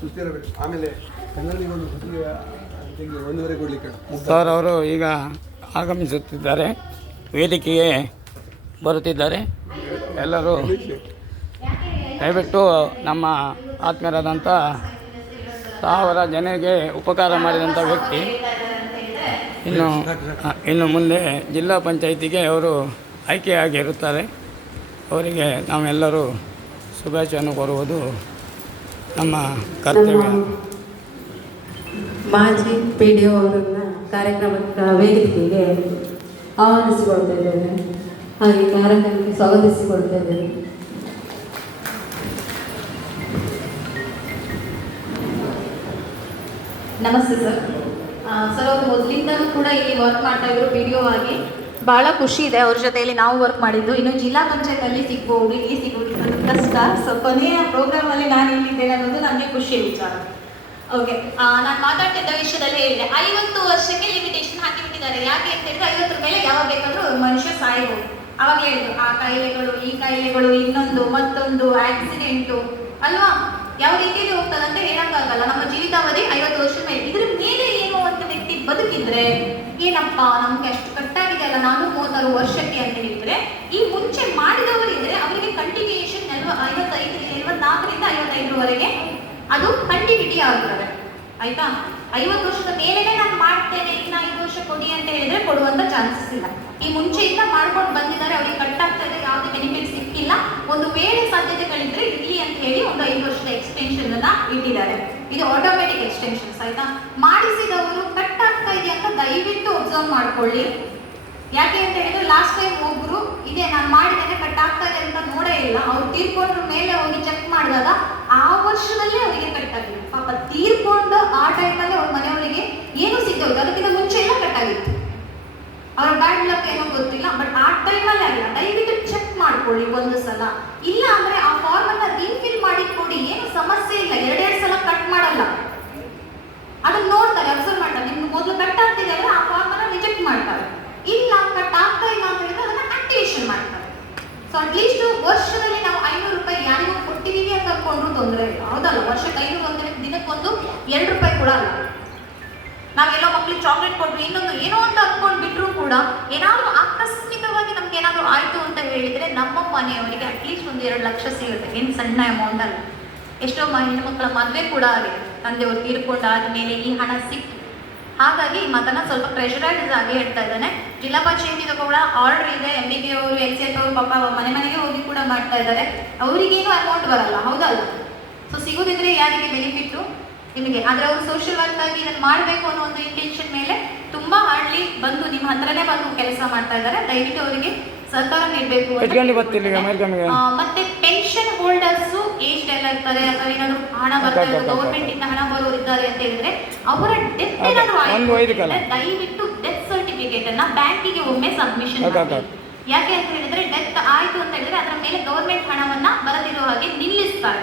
ಸುತ್ತಿರಬೇಕು. ಆಮೇಲೆ ಕನ್ನಡಿಗೊಂದು ಒಂದೂವರೆ ಕೊಡಲಿಕ್ಕೆ ಸರ್ ಅವರು ಈಗ ಆಗಮಿಸುತ್ತಿದ್ದಾರೆ, ವೇದಿಕೆಗೆ ಬರುತ್ತಿದ್ದಾರೆ. ಎಲ್ಲರೂ ದಯವಿಟ್ಟು ನಮ್ಮ ಆತ್ಮೀಯರಾದಂಥ ಸಾವಿರ ಜನರಿಗೆ ಉಪಕಾರ ಮಾಡಿದಂಥ ವ್ಯಕ್ತಿ ಇನ್ನು ಮುಂದೆ ಜಿಲ್ಲಾ ಪಂಚಾಯಿತಿಗೆ ಅವರು ಆಯ್ಕೆಯಾಗಿರುತ್ತಾರೆ. ಅವರಿಗೆ ನಾವೆಲ್ಲರೂ ಶುಭಾಶಯವನ್ನು ಕೋರುವುದು ನಮ್ಮ ಕರ್ತವ್ಯ. ಮಾಜಿ ಪಿ ಡಿ ಒ ಅವರನ್ನು ಕಾರ್ಯಕ್ರಮಕ್ಕೆ ವೇದಿಕೆಗೆ ಆಹ್ವಾನಿಸಿಕೊಳ್ತಾ ಇದ್ದೇನೆ, ಹಾಗೆ ಕಾರ್ಯಕ್ರಮಕ್ಕೆ ಸ್ವಾಗತಿಸಿಕೊಳ್ತಾ ಇದ್ದೇನೆ. ನಮಸ್ತೆ ಸರ್. ಸರ್ ಅವರು ಮೊದಲಿಂದಲೂ ಕೂಡ ಇಲ್ಲಿ ವರ್ಕ್ ಮಾಡ್ತಾ ಇದ್ರು ಪಿ ಡಿ ಒ ಆಗಿ. ಭಾಳ ಖುಷಿ ಇದೆ ಅವ್ರ ಜೊತೆಯಲ್ಲಿ ನಾವು ವರ್ಕ್ ಮಾಡಿದ್ದು. ಇನ್ನು ಜಿಲ್ಲಾ ಪಂಚಾಯತಲ್ಲಿ ಸಿಗ್ಬೋದು, ಇಲ್ಲಿ ಸಿಗ್ಬೋದು ಅನ್ನೋದು ಕಷ್ಟ. ಸೊ ಕೊನೆಯ ಪ್ರೋಗ್ರಾಮಲ್ಲಿ ನಾನು ಇಲ್ಲಿದ್ದೇನೆ ಅನ್ನೋದು ನನಗೆ ಖುಷಿಯ ವಿಚಾರ. ಓಕೆ, ನಾನು ಮಾತಾಡ್ತಿದ್ದ ವಿಷಯದಲ್ಲಿ ಹೇಳಿದೆ 50 ವರ್ಷಕ್ಕೆ ಲಿಮಿಟೇಷನ್ ಹಾಕಿಬಿಟ್ಟಿದ್ದಾರೆ. ಯಾಕೆ ಅಂತ ಹೇಳಿದ್ರೆ 50 ಮೇಲೆ ಯಾವಾಗ ಬೇಕಾದರೂ ಮನುಷ್ಯ ಸಾಯ್ಬೋದು. ಅವಾಗ ಹೇಳಿದ್ರು ಆ ಕಾಯಿಲೆಗಳು, ಈ ಕಾಯಿಲೆಗಳು, ಇನ್ನೊಂದು ಮತ್ತೊಂದು ಆಕ್ಸಿಡೆಂಟು ಅಲ್ವಾ, ಯಾವ ರೀತಿಯಲ್ಲಿ ಹೋಗ್ತದೆ ಅಂತ ಹೇಳಕ್ಕಾಗಲ್ಲ. ನಮ್ಮ ಜೀವಿತಾವಧಿ 50 ವರ್ಷದ ಮೇಲೆ. ಇದ್ರ ಮೇಲೆ ಏನೋ ಒಂದು ವ್ಯಕ್ತಿ ಬದುಕಿದ್ರೆ ಏನಪ್ಪ ನಮ್ಗೆ ಅಷ್ಟು ಕಟ್ಟಾಗಿದೆ ಅಲ್ಲ, ನಾನು 36 ವರ್ಷಕ್ಕೆ ಅಂತ ಹೇಳಿದ್ರೆ ಈ ಮುಂಚೆ ಮಾಡಿದವರಿದ್ರೆ ಅವರಿಗೆ ಕಂಟಿನ್ಯೂಯೇಷನ್ 54ರಿಂದ 55ರವರೆಗೆ ಅದು ಕಂಟಿನ್ಯೂಟಿ ಆಗ್ತದೆ. ಆಯ್ತಾ, 50 ವರ್ಷದ ಮೇಲೆನೆ ನಾನು ಮಾಡ್ತೇನೆ ಇನ್ನ 5 ವರ್ಷ ಕೊಡಿ ಅಂತ ಹೇಳಿದ್ರೆ ಕೊಡುವಂತ ಚಾನ್ಸಸ್ ಇಲ್ಲ. ಈ ಮುಂಚೆಯಿಂದ ಮಾಡ್ಕೊಂಡು ಬಂದಿದ್ದಾರೆ, ಅವರಿಗೆ ಕಟ್ ಆಗ್ತಾ ಇದೆ, ಯಾವುದೇ ಬೆನಿಫಿಟ್ ಸಿಕ್ಕಿಲ್ಲ. ಒಂದು ವೇಳೆ ಸಾಧ್ಯತೆಗಳಿದ್ರೆ ಇರಲಿ ಅಂತ ಹೇಳಿ ಒಂದು 5 ವರ್ಷದ ಎಕ್ಸ್ಟೆನ್ಷನ್ ಅನ್ನ ಇಟ್ಟಿದ್ದಾರೆ. ಇದು ಆಟೋಮೆಟಿಕ್ ಎಕ್ಸ್ಟೆನ್ಷನ್ಸ್. ಆಯ್ತಾ, ಮಾಡಿಸಿದವರು ಕಟ್ ಆಗ್ತಾ ಇದೆ ಅಂತ ದಯವಿಟ್ಟು ಒಬ್ಸರ್ವ್ ಮಾಡ್ಕೊಳ್ಳಿ. ಯಾಕೆ ಅಂತ ಹೇಳಿದ್ರೆ ಲಾಸ್ಟ್ ಟೈಮ್ ಒಬ್ರು ಇದೆ ನಾನು ಮಾಡಿದ್ದೇನೆ ಕಟ್ ಆಗ್ತಾ ಇದೆ ಅಂತ ನೋಡೇ ಇಲ್ಲ. ಅವ್ರು ತೀರ್ಕೊಂಡ್ರ ಮೇಲೆ ಹೋಗಿ ಚೆಕ್ ಮಾಡಿದಾಗ ಆ ವರ್ಷದಲ್ಲೇ ಅವರಿಗೆ ಕಟ್ ಆಗಿದೆ. ಪಾಪ ತೀರ್ಕೊಂಡು ಆ ಟೈಮಲ್ಲಿ ಅವ್ರ ಮನೆಯವರಿಗೆ ಏನು ಸಿಗ್ತದೆ, ಅದಕ್ಕಿಂತ ಮುಂಚೆ ಎಲ್ಲ ಕಟ್ ಆಗಿತ್ತು. ಅವ್ರ ಬ್ಯಾಡ್ ಲಕ್ ಏನೋ ಗೊತ್ತಿಲ್ಲ, ಬಟ್ ಆ ಟೈಮಲ್ಲಿ ಆಗಿಲ್ಲ. ದಯವಿಟ್ಟು ಚೆಕ್ ಮಾಡ್ಕೊಳ್ಳಿ ಒಂದು ಸಲ. ಇಲ್ಲ ಅಂದ್ರೆ ಆ ಫಾರ್ಮ್ ಅನ್ನ ರೀಫಿಲ್ ಮಾಡಿ ಕೊಡಿ, ಏನು ಸಮಸ್ಯೆ ಇಲ್ಲ. 2 ಸಲ ಕಟ್ ಮಾಡಲ್ಲ, ಅದನ್ನ ನೋಡ್ತಾರೆ, ಅಬ್ಸರ್ವ್ ಮಾಡ್ತಾರೆ. ನಿಮ್ಗೆ ಮೊದಲು ಕಟ್ ಆಗ್ತಿದೆ ಅಂದ್ರೆ ಆ ಫಾರ್ಮ್ ಅನ್ನ ರಿಜೆಕ್ಟ್ ಮಾಡ್ತಾರೆ. ಇಲ್ಲ ಕಟ್ ಆಗ್ತಾ ಇಲ್ಲ ಅಂತ ಹೇಳಿದ್ರೆ ಅದನ್ನ ಆಕ್ಟಿವೇಶನ್ ಮಾಡ್ತಾರೆ. ಸೊ ಅಟ್ಲೀಸ್ಟ್ ವರ್ಷದಲ್ಲಿ ನಾವು 500 ರೂಪಾಯಿ ಯಾರಿಗೂ ಕೊಟ್ಟಿದೀವಿ ಅಂತ ಅನ್ಕೊಂಡ್ರು ತೊಂದರೆ ಇಲ್ಲ, ಹೌದಲ್ಲ. ವರ್ಷಕ್ಕೆ 500 ಅಂದ್ರೆ ದಿನಕ್ಕೊಂದು 2 ರೂಪಾಯಿ ಕೂಡ ಅಲ್ಲ. ನಾವೆಲ್ಲೋ ಮಕ್ಳಿಗೆ ಚಾಕ್ಲೇಟ್ ಕೊಟ್ರು, ಇನ್ನೊಂದು ಏನೋ ಅಂತ ಅನ್ಕೊಂಡ್ ಬಿಟ್ರು ಕೂಡ ಏನಾದ್ರು ಆಕಸ್ಮಿಕವಾಗಿ ನಮ್ಗೆ ಏನಾದ್ರು ಆಯ್ತು ಅಂತ ಹೇಳಿದ್ರೆ ನಮ್ಮ ಮನೆಯವರಿಗೆ ಅಟ್ಲೀಸ್ಟ್ ಒಂದು 2 ಲಕ್ಷ ಸಿಗುತ್ತೆ. ಏನು ಸಣ್ಣ ಅಮೌಂಟ್ ಅಲ್ಲ. ಎಷ್ಟೋ ಹೆಣ್ಮಕ್ಳ ಮದುವೆ ಕೂಡ ಆಗಿದೆ, ತಂದೆಯವರು ತೀರ್ಕೊಂಡಾದ್ಮೇಲೆ ಈ ಹಣ ಸಿಕ್ತು. ಹಾಗಾಗಿ ಈ ಮಾತನ್ನ ಸ್ವಲ್ಪ ಪ್ರೆಷರೈಸ್ ಆಗಿ ಹೇಳ್ತಾ ಇದ್ದಾನೆ. ಜಿಲ್ಲಾ ಪಂಚಾಯತಿಗೂ ಕೂಡ ಆರ್ಡರ್ ಇದೆ. MBB ಅವರು, LCF ಅವರು ಪಾಪ ಮನೆಗೆ ಹೋಗಿ ಕೂಡ ಮಾಡ್ತಾ ಇದ್ದಾರೆ. ಅವರಿಗೇನು ಅಮೌಂಟ್ ಬರಲ್ಲ, ಹೌದಲ್ಲ. ಸೊ ಸಿಗೋದಿದ್ರೆ ಯಾರಿಗೆ ಬೆನಿಫಿಟ್ಟು ನಿಮಗೆ. ಆದ್ರೆ ಅವರು ಸೋಷಿಯಲ್ ವರ್ಕ್ ಆಗಿ ಇದನ್ನು ಮಾಡಬೇಕು ಅನ್ನೋ ಒಂದು ಇಂಟೆನ್ಷನ್ ಮೇಲೆ ತುಂಬಾ ಹಾರ್ಡ್ಲಿ ಬಂದು ನಿಮ್ಮ ಹತ್ರನೇ ಬಂದು ಕೆಲಸ ಮಾಡ್ತಾ ಇದ್ದಾರೆ. ದಯವಿಟ್ಟು ಅವರಿಗೆ ಸಹಕಾರ ನೀಡಬೇಕು. ಮತ್ತೆ ಪೆನ್ಷನ್ ಹೋಲ್ಡರ್ಸ್ ಏಜ್ ಎಲ್ಲ ಇರ್ತಾರೆ ಅಥವಾ ಏನಾದ್ರು ಹಣ ಬರ್ತಾ ಇರೋದು ಗವರ್ಮೆಂಟ್ ಇಂದ ಹಣ ಬರೋರು ಇದ್ದಾರೆ ಅಂತ ಹೇಳಿದ್ರೆ ಅವರ ಡೆತ್ ಏನಾದ್ರು ದಯವಿಟ್ಟು ಡೆತ್ ಸರ್ಟಿಫಿಕೇಟ್ ಅನ್ನ ಬ್ಯಾಂಕಿಗೆ ಒಮ್ಮೆ ಸಬ್ಮಿಷನ್ ಮಾಡಿ. ಯಾಕೆ ಅಂತ ಹೇಳಿದ್ರೆ ಡೆತ್ ಆಯ್ತು ಅಂತ ಹೇಳಿದ್ರೆ ಅದರ ಮೇಲೆ ಗವರ್ಮೆಂಟ್ ಹಣವನ್ನ ಬರದಿರೋ ಹಾಗೆ ನಿಲ್ಲಿಸ್ತಾರೆ.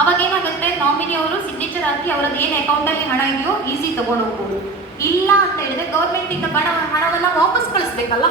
ಅವಾಗ ಏನಾಗುತ್ತೆ, ನಾಮಿನಿ ಅವರು ಸಿಗ್ನೇಚರ್ ಹಾಕಿ ಅವರದ್ದು ಏನು ಅಕೌಂಟ್ ಅಲ್ಲಿ ಹಣ ಇದೆಯೋ ಈಸಿ ತಗೊಂಡು ಹೋಗ್ಬೋದು. ಇಲ್ಲ ಅಂತ ಹೇಳಿದ್ರೆ ಗವರ್ಮೆಂಟ್ ಇಂದ ಹಣವನ್ನ ವಾಪಸ್ ಕಳಿಸ್ಬೇಕಲ್ಲ.